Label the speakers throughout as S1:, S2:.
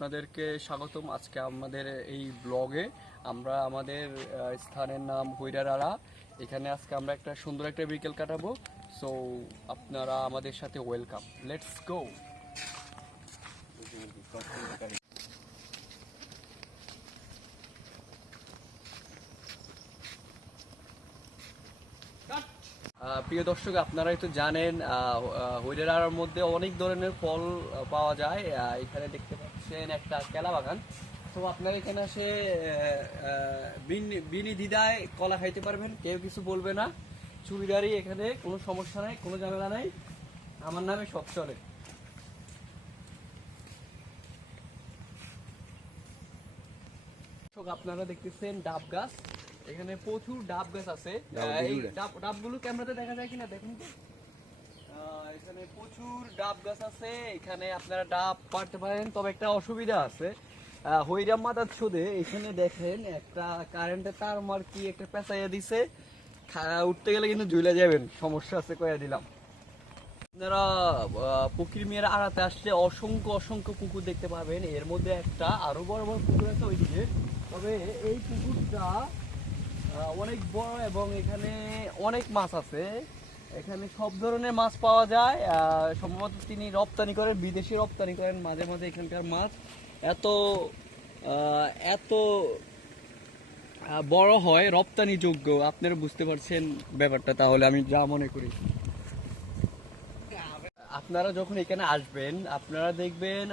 S1: আপনাদেরকে স্বাগতম আজকে আমাদের এই ব্লগে। আমরা আমাদের স্থানের নাম হৈরারাড়া এখানে আজকে আমরা একটা সুন্দর একটা বিকেল কাটাবো। সো আপনারা আমাদের সাথে ওয়েলকাম লেটস গো প্রিয় দর্শক, আপনারাই তো জানেন হৈরারার মধ্যে অনেক ধরনের ফল পাওয়া যায়। এখানে দেখতে পাচ্ছেন একটা কেলা বাগান। তো আপনারা এখানে এসে আহ, বিন- দিদায় কলা খাইতে পারবেন কেউ কিছু বলবে না। চুড়িদারি এখানে কোনো সমস্যা নাই কোনো ঝামেলা নাই। আমার নামে সব চলে। আপনারা দেখতেছেন ডাব গাছ। এখানে প্রচুর ডাব গাছ আছে। এই। ডাব ডাবগুলো ক্যামেরাতে দেখা যায় কিনা দেখুন তো। এখানে প্রচুর ডাব গাছ আছে, এখানে আপনারা ডাব পাড়তে পারেন, তবে একটা অসুবিধা আছে। হইরাম মাদার ছুদে এখানে দেখেন একটা কারেন্টের তার মার কি একটা পেঁচাইয়া দিছে। উঠতে গেলে কিন্তু ঝুলে যাবেন, সমস্যা আছে কয়া দিলাম। আপনারা পুকুর মেয়ের আড়াতে আসলে অসংখ্য অসংখ্য পুকুর দেখতে পাবেন। এর মধ্যে একটা আরও বড় বড় পুকুর আছে ওইদিকে। তবে এই পুকুরটা অনেক বড় এবং এখানে অনেক মাছ আছে। এখানে সব ধরনের মাছ পাওয়া যায় সম্ভবত তিনি রপ্তানি করেন, বিদেশি রপ্তানি করেন মাঝে মাঝে এখানকার মাছ। এত এত বড় হয় রপ্তানি যোগ্য আপনারা বুঝতে পারছেন ব্যাপারটা, তাহলে আমি যা মনে করি। আপনারা যখন এখানে আসবেন, আপনারা দেখবেন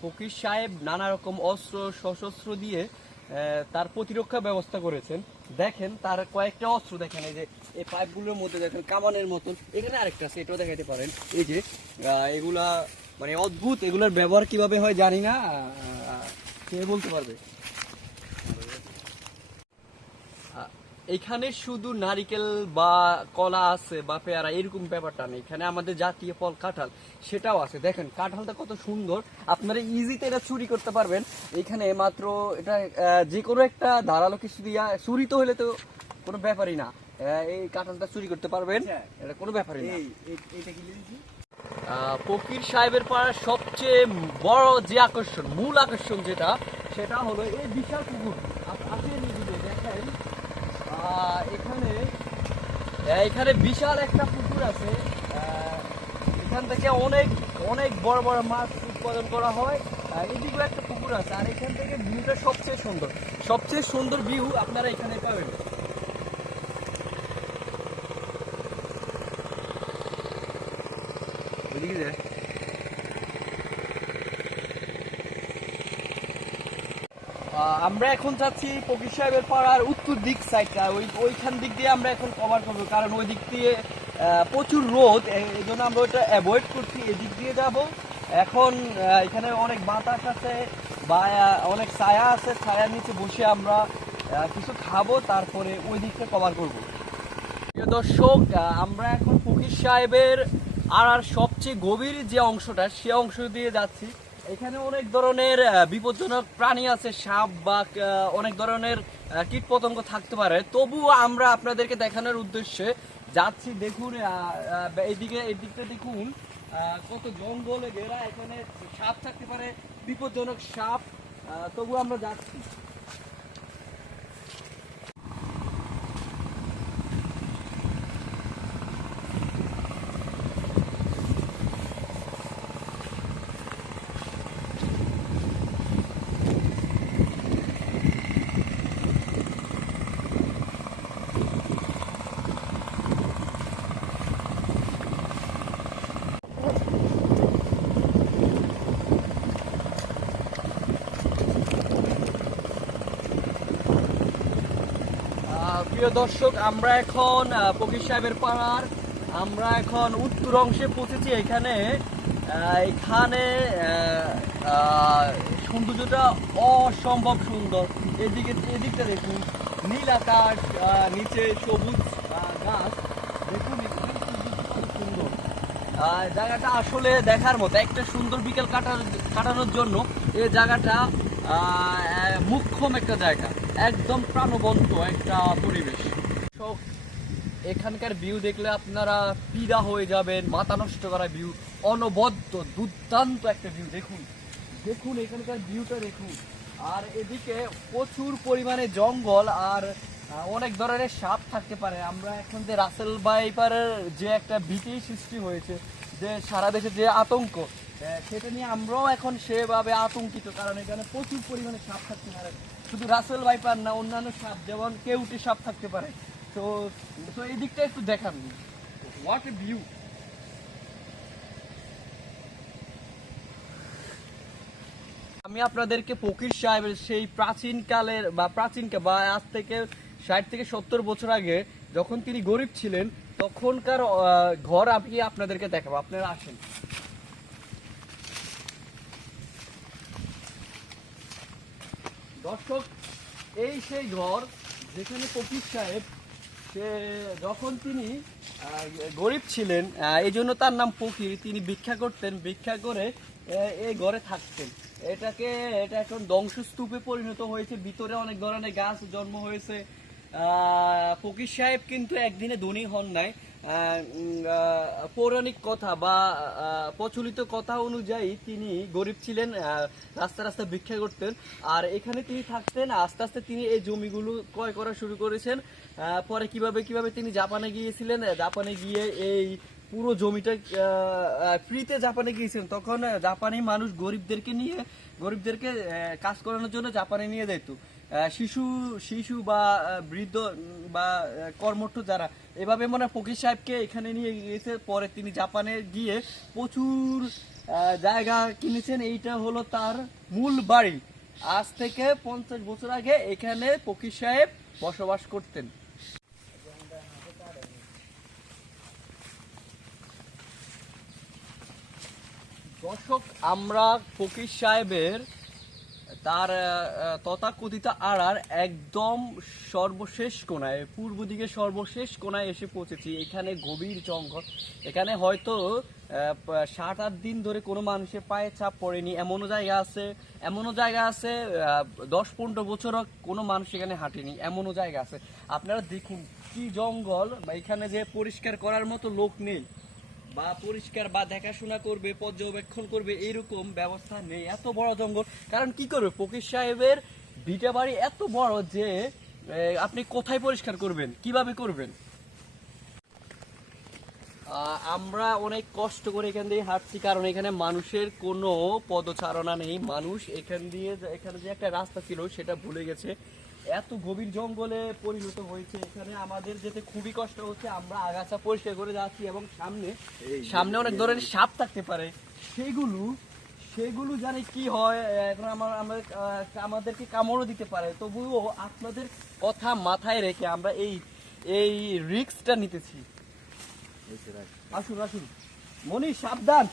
S1: ফকির সাহেব নানা রকম অস্ত্র, সশস্ত্র দিয়ে তার প্রতিরক্ষা ব্যবস্থা করেছেন। দেখেন, তার কয়েকটা অস্ত্র দেখেন, এই যে এই পাইপগুলোর মধ্যে দেখেন, কামানের মতন। এখানে আরেকটা আছে, এটাও দেখাতে পারেন। এই যে এগুলা মানে অদ্ভুত, এগুলোর ব্যবহার কীভাবে হয় জানি না কে বলতে পারবে? এখানে শুধু নারিকেল বা কলা আছে বা পেয়ারা এরকম ব্যাপারটা নেই। এখানে আমাদের জাতীয় ফল কাঁঠাল সেটাও আছে। দেখেন কাঁঠালটা কত সুন্দর। আপনারা ইজিতে এটা চুরি করতে পারবেন। এখানে মাত্র এটা যে কোনো একটা ধারালো কিছু দিয়া চুরি তো হলে তো কোনো ব্যাপারই না। এই কাঁঠালটা চুরি করতে পারবেন। এটা কোনো ব্যাপারই না। ফকির সাহেবের পাড়ার সবচেয়ে বড় যে আকর্ষণ মূল আকর্ষণ যেটা সেটা হলো এই বিশাল পুকুর। আপনি এখানে এখানে বিশাল একটা পুকুর আছে। এখান থেকে অনেক অনেক বড় বড় মাছ উৎপাদন করা হয়। এদিকেও একটা পুকুর আছে, আর এখান থেকে ভিউটা সবচেয়ে সুন্দর। সবচেয়ে সুন্দর ভিউ আপনারা এখানে পাবেন। ওইদিকে আমরা এখন যাচ্ছি ফকির সাহেবের পাড়ার উত্তর দিক সাইডটা ওই ওইখান দিক দিয়ে আমরা এখন কভার করব, কারণ ওই দিক দিয়ে প্রচুর রোদ এই জন্য আমরা ওইটা অ্যাভয়েড করছি, এদিক দিয়ে যাব। এখন এখানে অনেক বাতাস আছে বা অনেক ছায়া আছে, ছায়ার নিচে বসে আমরা কিছু খাব, তারপরে ওই দিকটা কভার করব। প্রিয় দর্শক আমরা এখন ফকির সাহেবের আর আর সবচেয়ে গভীর যে অংশটা, সে অংশ দিয়ে যাচ্ছি। এখানে অনেক ধরনের বিপজ্জনক প্রাণী আছে, সাপ বা অনেক ধরনের কীট পতঙ্গ থাকতে পারে। তবুও আমরা আপনাদেরকে দেখানোর উদ্দেশ্যে যাচ্ছি, দেখুন এইদিকে এদিকটা দেখুন কত জঙ্গলে ঘেরা এখানে সাপ থাকতে পারে, বিপজ্জনক সাপ। তবু আমরা যাচ্ছি। প্রিয় দর্শক, আমরা এখন ফকির সাহেবের পাড়ার, আমরা এখন উত্তর অংশে পৌঁছেছি এখানে। এখানে সৌন্দর্যটা অসম্ভব সুন্দর। এদিকে, এদিকটা দেখুন, নীল আকাশ নিচে সবুজ গাছ। দেখুন সুন্দর। জায়গাটা আসলে দেখার মতো, একটা সুন্দর বিকেল কাটার, কাটানোর জন্য এই জায়গাটা মুখ্যম একটা জায়গা। একদম প্রাণবন্ত একটা পরিবেশ। এখানকার ভিউ দেখলে আপনারা পীড়া হয়ে যাবেন, মাথা নষ্ট করা ভিউ অনবদ্য, দুর্দান্ত একটা ভিউ দেখুন। দেখুন এখানকার ভিউটা দেখুন। আর এদিকে প্রচুর পরিমাণে জঙ্গল আর অনেক ধরনের সাপ থাকতে পারে। আমরা এখন যে রাসেল বাইপারের যে একটা ভীতি সৃষ্টি হয়েছে, যে সারা দেশে যে আতঙ্ক সেটা নিয়ে আমরাও এখন সেভাবে আতঙ্কিত কারণ এখানে প্রচুর পরিমাণে সাপ থাকতে পারে। শুধু রাসেল ভাইপার না অন্যান্য সাপ যেমন কেউটি সাপ থাকতে পারে। তো তো এই দিকটা একটু দেখান। হোয়াট এ ভিউ আমি আপনাদেরকে ফকির সাহেবের সেই প্রাচীন কালের বা প্রাচীনকে বা আজ থেকে ষাট থেকে সত্তর বছর আগে যখন তিনি গরিব ছিলেন তখনকার ঘর আমি আপনাদেরকে দেখাবো। আপনারা আসেন দর্শক এই সেই ঘর যেখানে ফকির সাহেব, সে যখন তিনি গরিব ছিলেন এই জন্য তার নাম ফকির তিনি ভিক্ষা করতেন, ভিক্ষা করে এই ঘরে থাকতেন। এটাকে, এটা এখন ধ্বংসস্তূপে পরিণত হয়েছে, ভিতরে অনেক ধরনের গাছ জন্ম হয়েছে। ফকির সাহেব কিন্তু একদিনে ধনী হন নাই। পৌরাণিক কথা বা প্রচলিত কথা অনুযায়ী তিনি গরিব ছিলেন রাস্তা রাস্তা ভিক্ষা করতেন। আর এখানে তিনি থাকতেন, আস্তে আস্তে তিনি এই জমিগুলো ক্রয় করা শুরু করেছেন। পরে কীভাবে কীভাবে তিনি জাপানে গিয়েছিলেন, জাপানে গিয়ে এই পুরো জমিটা ফ্রিতে জাপানে গিয়েছিলেন, তখন জাপানি মানুষ গরিবদেরকে নিয়ে, গরিবদেরকে কাজ করানোর জন্য জাপানে নিয়ে যেত শিশু শিশু বা বৃদ্ধ বা কর্মঠ যারা, এভাবে মনে হয় ফকির সাহেবকে এখানে নিয়ে গিয়েছে। পরে তিনি জাপানে গিয়ে প্রচুর জায়গা কিনেছেন। এইটা হলো তার মূল বাড়ি। আজ থেকে পঞ্চাশ বছর আগে এখানে ফকির সাহেব বসবাস করতেন। দর্শক, আমরা ফকির সাহেবের তার তথাকথিত আড়ার একদম সর্বশেষ কোনায় পূর্ব দিকে সর্বশেষ কোনায় এসে পৌঁছেছি। এখানে গভীর জঙ্গল। এখানে হয়তো সাত, আট দিন ধরে কোনো মানুষের পায়ে চাপ পড়েনি। এমনও জায়গা আছে, এমনও জায়গা আছে দশ, পনেরো বছরও কোনো মানুষ এখানে হাঁটেনি। এমনও জায়গা আছে। আপনারা দেখুন কি জঙ্গল, বা এখানে যে পরিষ্কার করার মতো লোক নেই। বা পরিষ্কার বা দেখাশোনা করবে, পর্যবেক্ষণ করবে, এরকম ব্যবস্থা নেই। এত বড় জঙ্গল। কারণ কি করবে? ফকির সাহেবের ভিটা বাড়ি এত বড় যে আপনি কোথায় পরিষ্কার করবেন? কীভাবে করবেন? আমরা অনেক কষ্ট করে এখান দিয়ে হাঁটছি, কারণ এখানে মানুষের কোনো পদচারণা নেই। মানুষ এখান দিয়ে এখানে যে একটা রাস্তা ছিল, সেটা ভুলে গেছে। এত গভীর জঙ্গলে পরিণত হয়েছে। এখানে আমাদের যেতে খুবই কষ্ট হচ্ছে। আমরা আগাছা পরিষ্কার করে যাচ্ছি এবং সামনে সামনে অনেক ধরনের সাপ থাকতে পারে। সেগুলো সেগুলো জানি কি হয় এখন আমার আমাদের আমাদেরকে কামড়ও দিতে পারে। তবুও আপনাদের কথা মাথায় রেখে আমরা এই এই রিস্কটা নিতেছি। আসুন আসুন। মনি সাবধান।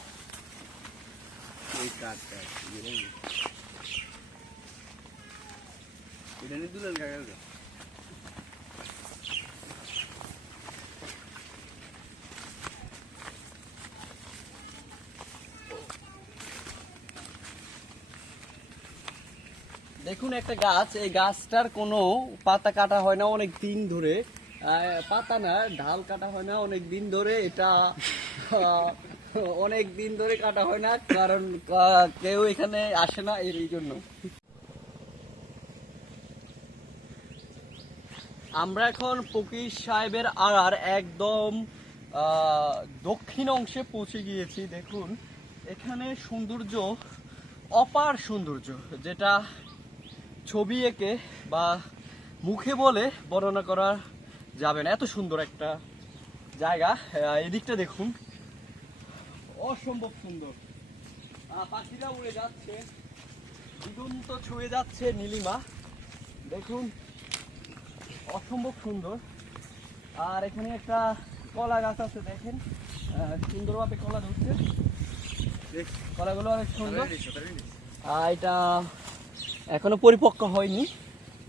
S1: দেখুন একটা গাছ, এই গাছটার কোনো পাতা কাটা হয় না অনেক দিন ধরে। পাতা না, ঢাল কাটা হয় না অনেক দিন ধরে। এটা অনেক দিন ধরে কাটা হয় না, কারণ কেউ এখানে আসে না এর জন্য। আমরা এখন ফকির সাহেবের আড়ার একদম দক্ষিণ অংশে পৌঁছে গিয়েছি, দেখুন। এখানে সৌন্দর্য, অপার সৌন্দর্য, যেটা ছবি এঁকে বা মুখে বলে বর্ণনা করা যাবে না। এত সুন্দর একটা জায়গা। এদিকটা দেখুন। অসম্ভব সুন্দর। পাখিরা উড়ে যাচ্ছে দিগন্ত ছুঁয়ে যাচ্ছে নীলিমা। দেখুন। অসম্ভব সুন্দর। আর এখানে একটা কলা গাছ আছে, দেখেন। সুন্দরভাবে কলা ধরছে। কলাগুলো অনেক সুন্দর। আর এটা এখনও পরিপক্ক হয়নি।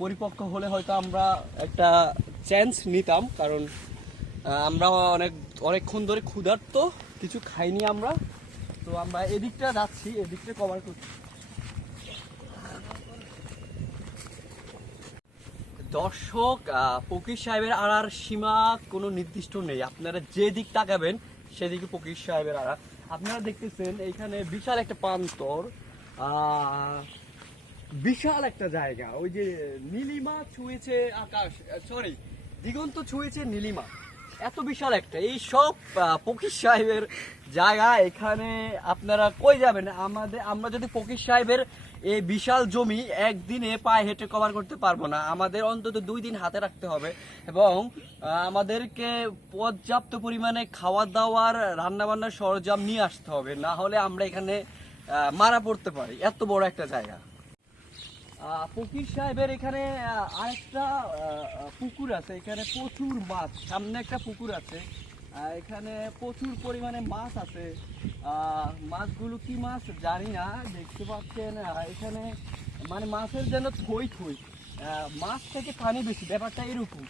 S1: পরিপক্ক হলে হয়তো আমরা একটা চান্স নিতাম, কারণ আমরা অনেক, অনেকক্ষণ ধরে ক্ষুধার্ত, কিছু খাইনি আমরা। তো আমরা এদিকটা যাচ্ছি, এদিকটা কভার করছি। দর্শক ফকির সাহেবের আড়ার সীমা কোনো নির্দিষ্ট নেই। আপনারা যে দিক তাকাবেন, সেদিকে ফকির সাহেবের আড়া। আপনারা দেখতেছেন, এইখানে বিশাল একটা প্রান্তর বিশাল একটা জায়গা। ওই যে নীলিমা ছুঁয়েছে আকাশ সরি দিগন্ত ছুঁয়েছে নীলিমা। এত বিশাল একটা। এই সব ফকির সাহেবের জায়গা এখানে আপনারা কই যাবেন? আমাদের, আমরা যদি ফকির সাহেবের এই বিশাল জমি একদিনে পায়ে হেঁটে কভার করতে পারব না। আমাদের অন্তত দুই দিন হাতে রাখতে হবে এবং আমাদেরকে পর্যাপ্ত পরিমাণে খাওয়া দাওয়ার, রান্নাবান্নার সরঞ্জাম নিয়ে আসতে হবে। না হলে আমরা এখানে মারা পড়তে পারি। এত বড় একটা জায়গা। ফকির সাহেবের এখানে আরেকটা পুকুর আছে। এখানে প্রচুর মাছ। সামনে একটা পুকুর আছে। এখানে প্রচুর পরিমাণে মাছ আছে। মাছগুলো কি মাছ জানি না, দেখতে পাচ্ছেন এখানে মানে মাছের যেন থই থই। মাছ থেকে পানি বেশি, ব্যাপারটা এরকম।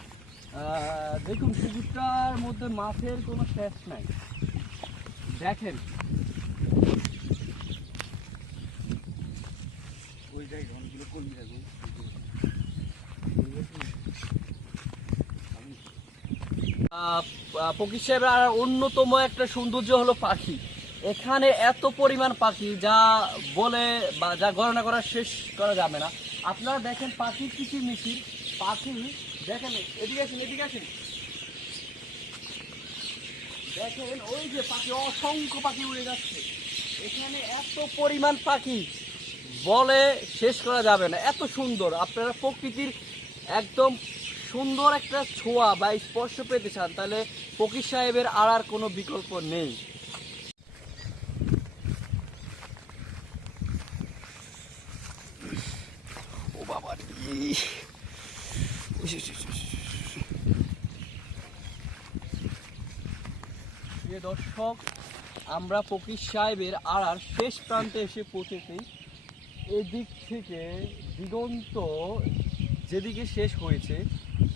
S1: দেখুন পুকুরটার মধ্যে মাছের কোনো শেষ নাই। দেখেন। ওই জায়গায় অনেকগুলো কলি যাবে ফকির সাহেবের আর অন্যতম একটা সৌন্দর্য হলো পাখি। এখানে এত পরিমাণ পাখি, যা বলে বা যা গণনা করা শেষ করা যাবে না। আপনারা দেখেন পাখির কিচির মিচির পাখি, দেখেন, এদিকে আসেন এদিকে আসেন। দেখেন, ওই যে পাখি, অসংখ্য পাখি উড়ে যাচ্ছে। এখানে এত পরিমাণ পাখি, বলে শেষ করা যাবে না। এত সুন্দর। আপনারা প্রকৃতির একদম সুন্দর একটা ছোঁয়া বা স্পর্শ পেতে চান, তাহলে ফকির সাহেবের আর আর কোনো বিকল্প নেই। ও বাবা দর্শক, আমরা ফকির সাহেবের আড়ার শেষ প্রান্তে এসে পৌঁছেছি। এদিক থেকে দিগন্ত যেদিকে শেষ হয়েছে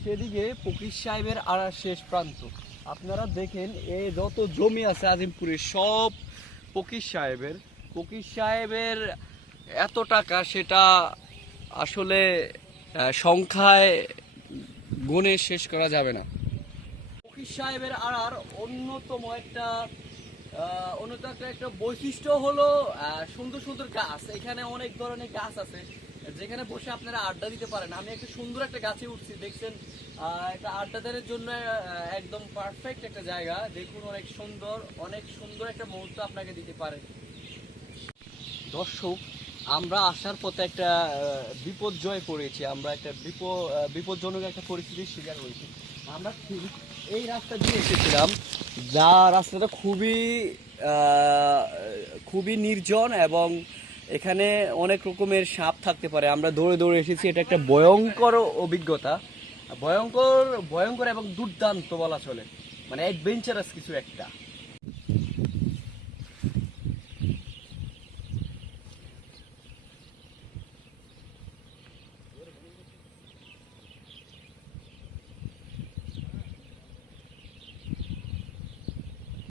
S1: সেদিকে ফকির সাহেবের আড়ার শেষ প্রান্ত। আপনারা দেখেন এই যত জমি আছে আজিমপুরে, সব ফকির সাহেবের। ফকির সাহেবের এত টাকা সেটা আসলে সংখ্যায় গুণে শেষ করা যাবে না। ফকির সাহেবের আড়ার অন্যতম একটা অন্যতম একটা বৈশিষ্ট্য হলো সুন্দর সুন্দর গাছ। এখানে অনেক ধরনের গাছ আছে। যেখানে বসে আপনারা আড্ডা দিতে পারেন। আমি একটা সুন্দর একটা গাছে উঠছি, দেখছেন? একটা আড্ডা দেওয়ার জন্য একদম পারফেক্ট একটা জায়গা। দেখুন, অনেক সুন্দর অনেক সুন্দর একটা মুহূর্ত আপনাকে দিতে পারে। দর্শক, আমরা আসার পথে একটা বিপর্যয়ে পড়েছি। আমরা একটা বিপদ বিপজ্জনক একটা পরিস্থিতির শিকার হয়েছি। আমরা এই রাস্তা দিয়ে এসেছিলাম। যা রাস্তাটা খুবই খুবই নির্জন এবং এখানে অনেক রকমের সাপ থাকতে পারে। আমরা দৌড়ে দৌড়ে এসেছি, এটা একটা ভয়ঙ্কর অভিজ্ঞতা। ভয়ঙ্কর ভয়ঙ্কর এবং দুর্দান্ত বলা চলে। মানে অ্যাডভেঞ্চারাস কিছু একটা।